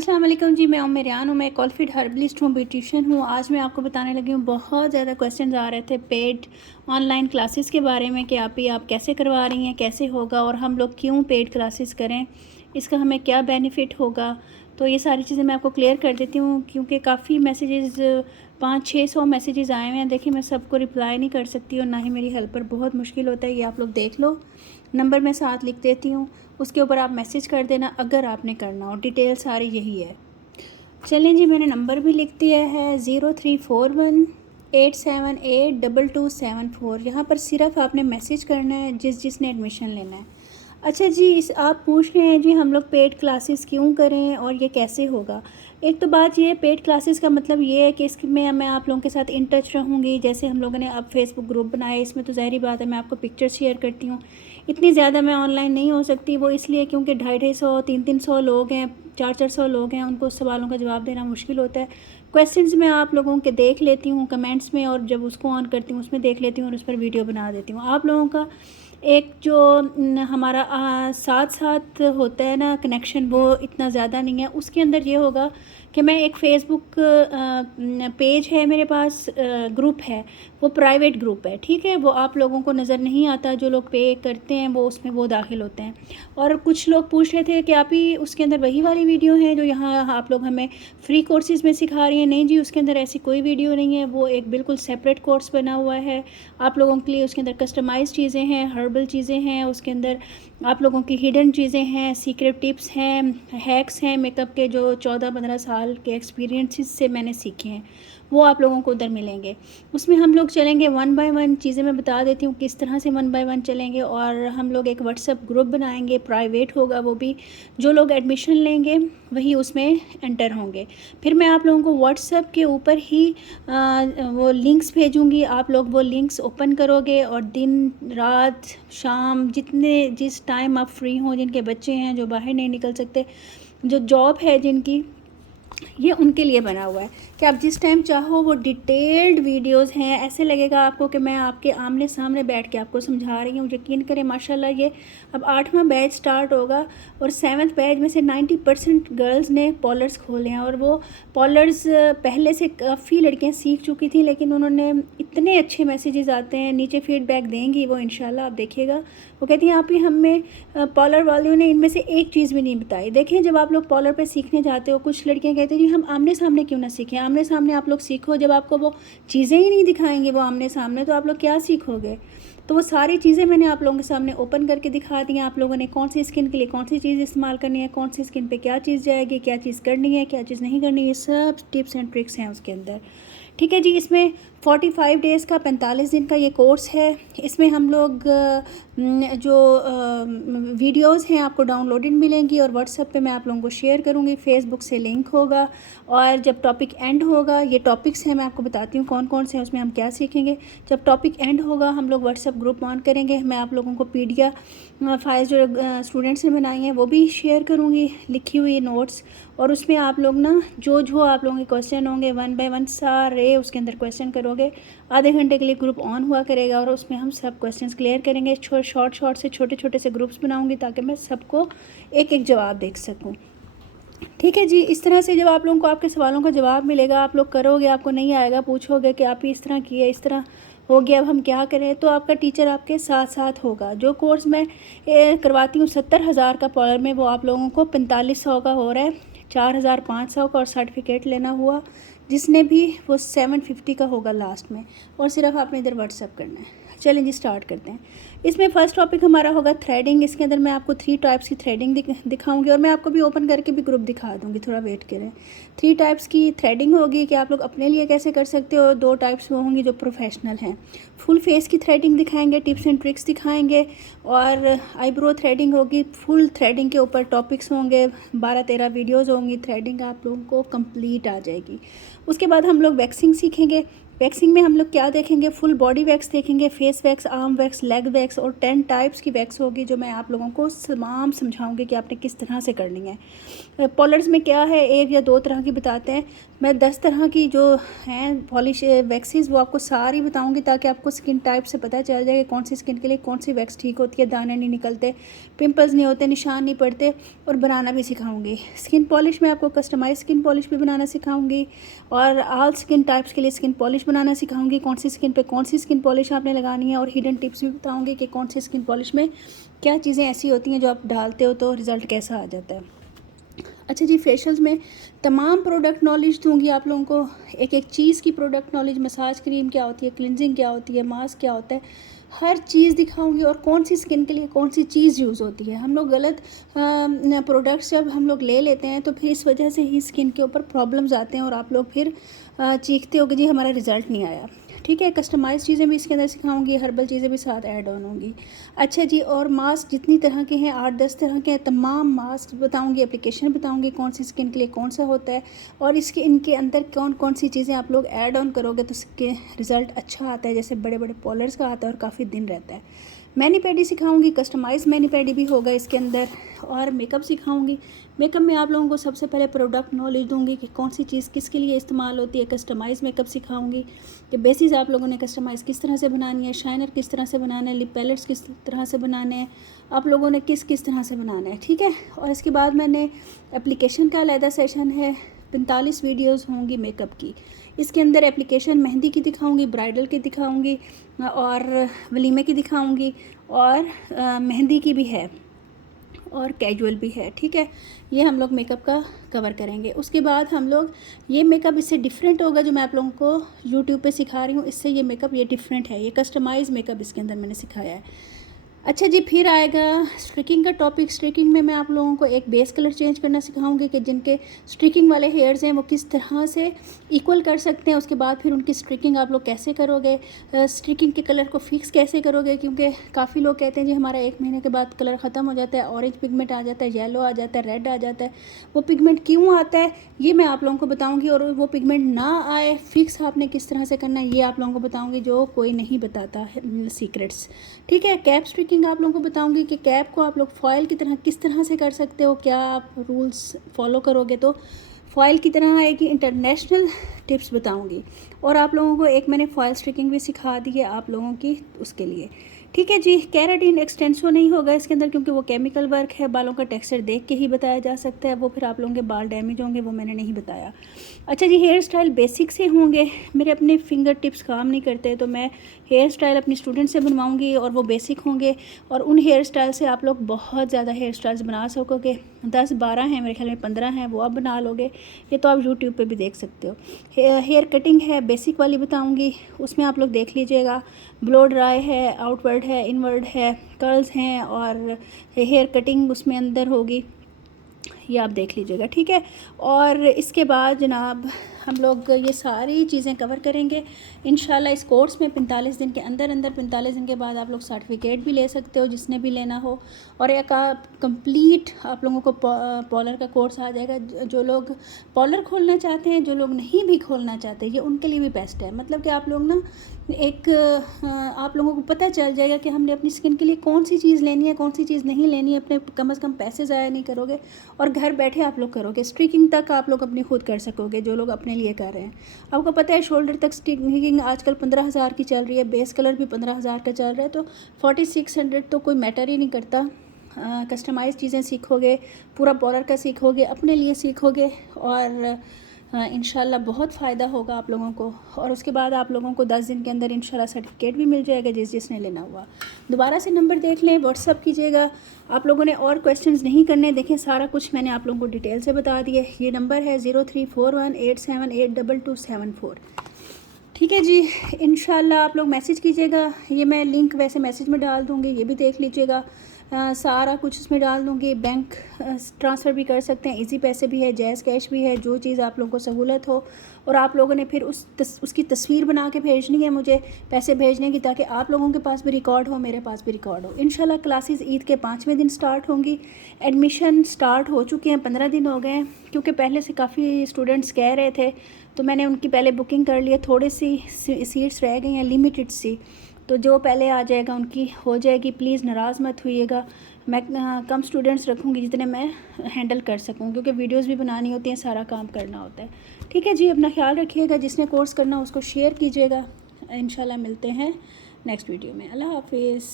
अस्सलाम वालेकुम जी। मैं मेरियान हूँ। मैं क्वालिफाइड हर्बलिस्ट हूँ, ब्यूटिशियन हूँ। आज मैं आपको बताने लगी हूँ, बहुत ज़्यादा क्वेश्चंस आ रहे थे पेड ऑनलाइन क्लासेस के बारे में कि आप कैसे करवा रही हैं, कैसे होगा और हम लोग क्यों पेड क्लासेस करें, इसका हमें क्या बेनिफिट होगा। तो ये सारी चीज़ें मैं आपको क्लियर कर देती हूँ क्योंकि काफ़ी मैसेजेस 500-600 मैसेजेस आए हुए हैं। देखिए, मैं सबको रिप्लाई नहीं कर सकती और ना ही मेरी हेल्पर, बहुत मुश्किल होता है। ये आप लोग देख लो, नंबर मैं साथ लिख देती हूँ, उसके ऊपर आप मैसेज कर देना अगर आपने करना हो। डिटेल सारी यही है। चलें जी, मैंने नंबर भी लिख दिया है 0341878227 यहाँ पर सिर्फ आपने मैसेज करना है जिसने एडमिशन लेना है। अच्छा जी, इस आप पूछ रहे हैं जी हम लोग पेड क्लासेस क्यों करें और ये कैसे होगा। एक तो बात ये, पेड क्लासेस का मतलब ये है कि इसमें मैं आप लोगों के साथ इन टच रहूँगी। जैसे हम लोगों ने अब फेसबुक ग्रुप बनाया, इसमें तो ज़ाहिर बात है मैं आपको पिक्चर शेयर करती हूँ। इतनी ज़्यादा मैं ऑनलाइन नहीं हो सकती, वो इसलिए क्योंकि 250-250 300-300 लोग हैं, 400-400 लोग हैं, उनको सवालों का जवाब देना मुश्किल होता है। क्वेश्चंस मैं आप लोगों के देख लेती हूँ कमेंट्स में, और जब उसको ऑन करती हूँ उसमें देख लेती हूँ और उस पर वीडियो बना देती हूँ। आप लोगों का एक जो हमारा साथ साथ होता है ना कनेक्शन, वो इतना ज़्यादा नहीं है। उसके अंदर ये होगा कि मैं एक फ़ेसबुक पेज है मेरे पास, ग्रुप है, वो प्राइवेट ग्रुप है, ठीक है। वो आप लोगों को नज़र नहीं आता, जो लोग पे करते हैं वो उसमें वो दाखिल होते हैं। और कुछ लोग पूछ रहे थे कि आप ही उसके अंदर वही वाली वीडियो है जो यहाँ आप लोग हमें फ्री कोर्सेज़ में सिखा रही हैं। नहीं जी, उसके अंदर ऐसी कोई वीडियो नहीं है, वो एक बिल्कुल सेपरेट कोर्स बना हुआ है आप लोगों के लिए। उसके अंदर कस्टमाइज़ चीज़ें हैं, हर्बल चीज़ें हैं, उसके अंदर आप लोगों की हिडन चीज़ें हैं, सीक्रेट टिप्स हैं, हैक्स हैं मेकअप के, जो 14-15 साल के एक्सपीरियंसेस से मैंने सीखे हैं, वो आप लोगों को उधर मिलेंगे। उसमें हम लोग चलेंगे 1 बाय 1 चीज़ें मैं बता देती हूँ किस तरह से 1 बाय 1 चलेंगे। और हम लोग एक व्हाट्सएप ग्रुप बनाएंगे, प्राइवेट होगा वो भी, जो लोग एडमिशन लेंगे वही उसमें एंटर होंगे। फिर मैं आप लोगों को व्हाट्सएप के ऊपर ही वो लिंक्स भेजूँगी, आप लोग वो लिंक्स ओपन करोगे और दिन रात शाम जिस टाइम आप फ्री हों, जिनके बच्चे हैं जो बाहर नहीं निकल सकते, जो जॉब है जिनकी, ये उनके लिए बना हुआ है कि आप जिस टाइम चाहो वो डिटेल्ड वीडियोस हैं। ऐसे लगेगा आपको कि मैं आपके आमने सामने बैठ के आपको समझा रही हूँ। यकीन करें माशाल्लाह, ये अब 8वां बैच स्टार्ट होगा और 7th बैच में से 90% गर्ल्स ने पॉलर्स खोले हैं। और वो पॉलर्स पहले से काफ़ी लड़कियाँ सीख चुकी थी, लेकिन उन्होंने इतने अच्छे मैसेजेस आते हैं, नीचे फीडबैक देंगी वो इंशाल्लाह, आप देखिएगा। वो कहती हैं आप ही हमें पॉलर वालों ने इनमें से एक चीज़ भी नहीं बताई। देखें, जब आप लोग पॉलर पे सीखने जाते हो, कुछ लड़कियां कहती हैं जी हम आमने सामने क्यों ना सीखें। आमने सामने आप लोग सीखो, जब आपको वो चीज़ें ही नहीं दिखाएंगे वो आमने सामने, तो आप लोग क्या सीखोगे। तो वो सारी चीज़ें मैंने आप लोगों के सामने ओपन करके दिखा दी हैं। आप लोगों ने कौन सी स्किन के लिए कौन सी चीज़ इस्तेमाल करनी है, कौन सी स्किन पे क्या चीज़ जाएगी, क्या चीज़ करनी है, क्या चीज़ नहीं करनी है, सब टिप्स एंड ट्रिक्स हैं उसके अंदर, ठीक है जी। इसमें 45 डेज़ का 45 दिन का ये कोर्स है। इसमें हम लोग जो वीडियोस हैं आपको डाउनलोडेड मिलेंगी और व्हाट्सएप पे मैं आप लोगों को शेयर करूँगी, फेसबुक से लिंक होगा। और जब टॉपिक एंड होगा, ये टॉपिक्स हैं मैं आपको बताती हूँ कौन कौन से हैं, उसमें हम क्या सीखेंगे। जब टॉपिक एंड होगा हम लोग व्हाट्सएप ग्रुप ऑन करेंगे, मैं आप लोगों को PDF फाइल्स जो स्टूडेंट्स ने बनाई हैं वो भी शेयर करूँगी, लिखी हुई नोट्स। और उसमें आप लोग ना जो आपलोगों के क्वेश्चन होंगे 1 बाय 1 सारे उसके अंदर क्वेश्चन करोगे। आधे घंटे के लिए ग्रुप ऑन हुआ करेगा और उसमें हम सब क्वेश्चंस क्लियर करेंगे। शॉर्ट से छोटे से ग्रुप्स बनाऊंगी ताकि मैं सबको एक एक जवाब देख सकूं, ठीक है जी। इस तरह से जब आप लोगों को आपके सवालों का जवाब मिलेगा, आप लोग करोगे, आपको नहीं आएगा, पूछोगे कि आप इस तरह किए, इस तरह हो गया, अब हम क्या करें, तो आपका टीचर आपके साथ साथ होगा। जो कोर्स मैं करवाती हूँ 70,000 का पॉलर में, वो आप लोगों को 4500 का हो रहा है, 4,500 का। और सर्टिफिकेट लेना हुआ जिसने भी, वो 750 का होगा लास्ट में। और सिर्फ आपने इधर व्हाट्सएप करना है। चलें जी, स्टार्ट करते हैं। इसमें फ़र्स्ट टॉपिक हमारा होगा थ्रेडिंग। इसके अंदर मैं आपको 3 टाइप्स की थ्रेडिंग दिखाऊंगी और मैं आपको भी ओपन करके भी ग्रुप दिखा दूंगी, थोड़ा वेट करें। 3 टाइप्स की थ्रेडिंग होगी कि आप लोग अपने लिए कैसे कर सकते हो। 2 टाइप्स वो होंगी जो प्रोफेशनल हैं। फुल फेस की थ्रेडिंग दिखाएंगे, टिप्स एंड ट्रिक्स दिखाएंगे। और आईब्रो थ्रेडिंग होगी, फुल थ्रेडिंग के ऊपर टॉपिक्स होंगे, 12-13 वीडियोज़ होंगी, थ्रेडिंग आप लोगों को कंप्लीट आ जाएगी। उसके बाद हम लोग वैक्सिंग सीखेंगे। वैक्सिंग में हम लोग क्या देखेंगे, फुल बॉडी वैक्स देखेंगे, face wax, arm wax, leg wax और 10 टाइप्स की वैक्स होगी जो मैं आप लोगों को तमाम समझाऊंगी कि आपने किस तरह से करनी है। पॉलर्स में क्या है, 1 या 2 तरह की बताते हैं, मैं 10 तरह की जो हैं पॉलिश वैक्सीज वो आपको सारी बताऊंगी ताकि आपको स्किन टाइप से पता चल जाए कि कौन सी स्किन के लिए कौन सी वैक्स ठीक होती है, दाने नहीं निकलते, पिंपल्स नहीं होते, निशान नहीं पड़ते, और बनाना भी सिखाऊंगी। स्किन पॉलिश में आपको कस्टमाइज स्किन पॉलिश भी बनाना सिखाऊंगी और ऑल स्किन टाइप्स के लिए स्किन पॉलिश बनाना सिखाऊंगी, कौन सी स्किन पे कौन सी स्किन पॉलिश आपने लगानी है, और हिडन टिप्स भी बताऊंगी कि कौन सी स्किन पॉलिश में क्या चीज़ें ऐसी होती हैं जो आप डालते हो तो रिज़ल्ट कैसा आ जाता है। अच्छा जी, फेशियल्स में तमाम प्रोडक्ट नॉलेज दूंगी आप लोगों को, एक एक चीज़ की प्रोडक्ट नॉलेज, मसाज क्रीम क्या होती है, क्लिनजिंग क्या होती है, मास्क क्या होता है, हर चीज़ दिखाऊंगी, और कौन सी स्किन के लिए कौन सी चीज़ यूज़ होती है। हम लोग गलत प्रोडक्ट्स जब हम लोग ले लेते हैं तो फिर इस वजह से ही स्किन के ऊपर प्रॉब्लम्स आते हैं और आप लोग फिर चीखते हो कि जी हमारा रिज़ल्ट नहीं आया। ठीक है, कस्टमाइज़ चीज़ें भी इसके अंदर सिखाऊंगी, हर्बल चीज़ें भी साथ ऐड ऑन होंगी। अच्छा जी, और मास्क जितनी तरह के हैं, 8-10 तरह के हैं, तमाम मास्क बताऊंगी, एप्लीकेशन बताऊंगी कौन सी स्किन के लिए कौन सा होता है, और इनके अंदर कौन कौन सी चीज़ें आप लोग ऐड ऑन करोगे तो इसके रिज़ल्ट अच्छा आता है, जैसे बड़े बड़े पॉलर्स का आता है और काफ़ी दिन रहता है। मैनी पैडी सिखाऊंगी, कस्टमाइज़ मैनी पैडी भी होगा इसके अंदर, और मेकअप सिखाऊंगी। मेकअप में आप लोगों को सबसे पहले प्रोडक्ट नॉलेज दूंगी कि कौन सी चीज़ किसके लिए इस्तेमाल होती है, कस्टमाइज़ मेकअप सिखाऊंगी कि बेसिस आप लोगों ने कस्टमाइज़ किस तरह से बनानी है, शाइनर किस तरह से बनाना है, लिप पैलेट्स किस तरह से बनाने हैं, आप लोगों ने किस किस तरह से बनाना है। ठीक है, और इसके बाद मैंने एप्लीकेशन का अलहदा सेशन है, 45 वीडियोज़ होंगी मेकअप की। इसके अंदर एप्लीकेशन मेहंदी की दिखाऊंगी, ब्राइडल की दिखाऊंगी और वलीमे की दिखाऊंगी, और मेहंदी की भी है और कैजुअल भी है। ठीक है, ये हम लोग मेकअप का कवर करेंगे। उसके बाद हम लोग ये मेकअप इससे डिफरेंट होगा जो मैं आप लोगों को यूट्यूब पे सिखा रही हूँ, इससे ये मेकअप ये डिफरेंट है, ये कस्टमाइज़ मेकअप इसके अंदर मैंने सिखाया है। अच्छा जी, फिर आएगा स्ट्रिकिंग का टॉपिक। स्ट्रिकिंग में मैं आप लोगों को एक बेस कलर चेंज करना सिखाऊंगी कि जिनके स्ट्रिकिंग वाले हेयर्स हैं वो किस तरह से इक्वल कर सकते हैं। उसके बाद फिर उनकी स्ट्रिकिंग आप लोग कैसे करोगे, स्ट्रिकिंग के कलर को फिक्स कैसे करोगे, क्योंकि काफ़ी लोग कहते हैं जी हमारा 1 महीने के बाद कलर ख़त्म हो जाता है, ऑरेंज पिगमेंट आ जाता है, येलो आ जाता है, रेड आ जाता है। वो पिगमेंट क्यों आता है ये मैं आप लोगों को बताऊँगी, और वो पिगमेंट ना आए फिक्स आपने किस तरह से करना है ये आप लोगों को बताऊँगी, जो कोई नहीं बताता है सीक्रेट्स। ठीक है, कैप स्ट्रिकिंग आप लोगों को बताऊंगी कि कैप को आप लोग फॉयल की तरह किस तरह से कर सकते हो, क्या आप रूल्स फॉलो करोगे तो फॉयल की तरह आएगी। इंटरनेशनल टिप्स बताऊंगी, और आप लोगों को एक मैंने फॉयल स्ट्रिकिंग भी सिखा दी है आप लोगों की उसके लिए। ठीक है जी, केराटिन एक्सटेंसो नहीं होगा इसके अंदर क्योंकि वो केमिकल वर्क है, बालों का टेक्सचर देख के ही बताया जा सकता है, वो फिर आप लोगों के बाल डैमेज होंगे, वो मैंने नहीं बताया। अच्छा जी, हेयर स्टाइल बेसिक से होंगे, मेरे अपने फिंगर टिप्स काम नहीं करते तो मैं हेयर स्टाइल अपनी स्टूडेंट से बनवाऊंगी और वो बेसिक होंगे, और उन हेयर स्टाइल से आप लोग बहुत ज़्यादा हेयर स्टाइल्स बना सकोगे। 10-12 हैं मेरे ख्याल में, 15 हैं, वो आप बना लोगे, ये तो आप यूट्यूब पे भी देख सकते हो। हेयर कटिंग है बेसिक वाली बताऊंगी, उसमें आप लोग देख लीजिएगा, ब्लो ड्राई है, आउटवर्ड है, इनवर्ड है, कर्ल्स हैं, और हेयर कटिंग उसमें अंदर होगी, ये आप देख लीजिएगा। ठीक है, और इसके बाद जनाब हम लोग ये सारी चीज़ें कवर करेंगे इंशाल्लाह इस कोर्स में। 45 दिन के अंदर 45 दिन के बाद आप लोग सर्टिफिकेट भी ले सकते हो जिसने भी लेना हो, और एक कंप्लीट आप लोगों को पॉलर का कोर्स आ जाएगा। जो लोग पॉलर खोलना चाहते हैं, जो लोग नहीं भी खोलना चाहते, ये उनके लिए भी बेस्ट है। मतलब कि आप लोग ना आप लोगों को पता चल जाएगा कि हमने अपनी स्किन के लिए कौन सी चीज़ लेनी है, कौन सी चीज़ नहीं लेनी है, अपने कम से कम पैसे ज़ाया नहीं करोगे और घर बैठे आप लोग करोगे। स्ट्रिकिंग तक आप लोग अपनी खुद कर सकोगे जो लोग अपने लिए कर रहे हैं। आपको पता है शोल्डर तक स्ट्रिकिंग आजकल 15,000 की चल रही है, बेस कलर भी 15,000 का चल रहा है, तो 4600 तो कोई मैटर ही नहीं करता। कस्टमाइज़ चीज़ें सीखोगे, पूरा पॉलर का सीखोगे, अपने लिए सीखोगे, और इंशाल्लाह बहुत फ़ायदा होगा आप लोगों को। और उसके बाद आप लोगों को 10 दिन के अंदर इंशाल्लाह सर्टिफिकेट भी मिल जाएगा जिसने लेना हुआ। दोबारा से नंबर देख लें, व्हाट्सअप कीजिएगा। आप लोगों ने और क्वेश्चंस नहीं करने, देखें सारा कुछ मैंने आप लोगों को डिटेल से बता दिया। ये नंबर है 0341878274। ठीक है जी, इंशाल्लाह आप लोग मैसेज कीजिएगा, ये मैं लिंक वैसे मैसेज में डाल दूँगी, ये भी देख लीजिएगा। सारा कुछ उसमें डाल दूँगी। बैंक ट्रांसफ़र भी कर सकते हैं, इजी पैसे भी है, जैज़ कैश भी है, जो चीज़ आप लोगों को सहूलत हो। और आप लोगों ने फिर उसकी तस्वीर बना के भेजनी है मुझे पैसे भेजने की, ताकि आप लोगों के पास भी रिकॉर्ड हो, मेरे पास भी रिकॉर्ड हो। इंशाल्लाह क्लासेस ईद के 5वें दिन स्टार्ट होंगी। एडमिशन स्टार्ट हो चुके हैं, 15 दिन हो गए हैं, क्योंकि पहले से काफ़ी स्टूडेंट्स कह रहे थे तो मैंने उनकी पहले बुकिंग कर ली है। थोड़ी सी सीट्स रह गई हैं, लिमिटेड सी, तो जो पहले आ जाएगा उनकी हो जाएगी। प्लीज़ नाराज़ मत होइएगा, मैं कम स्टूडेंट्स रखूँगी जितने मैं हैंडल कर सकूँ, क्योंकि वीडियोस भी बनानी होती हैं, सारा काम करना होता है। ठीक है जी, अपना ख्याल रखिएगा। जिसने कोर्स करना उसको शेयर कीजिएगा। इंशाल्लाह मिलते हैं नेक्स्ट वीडियो में। अल्लाह हाफिज़।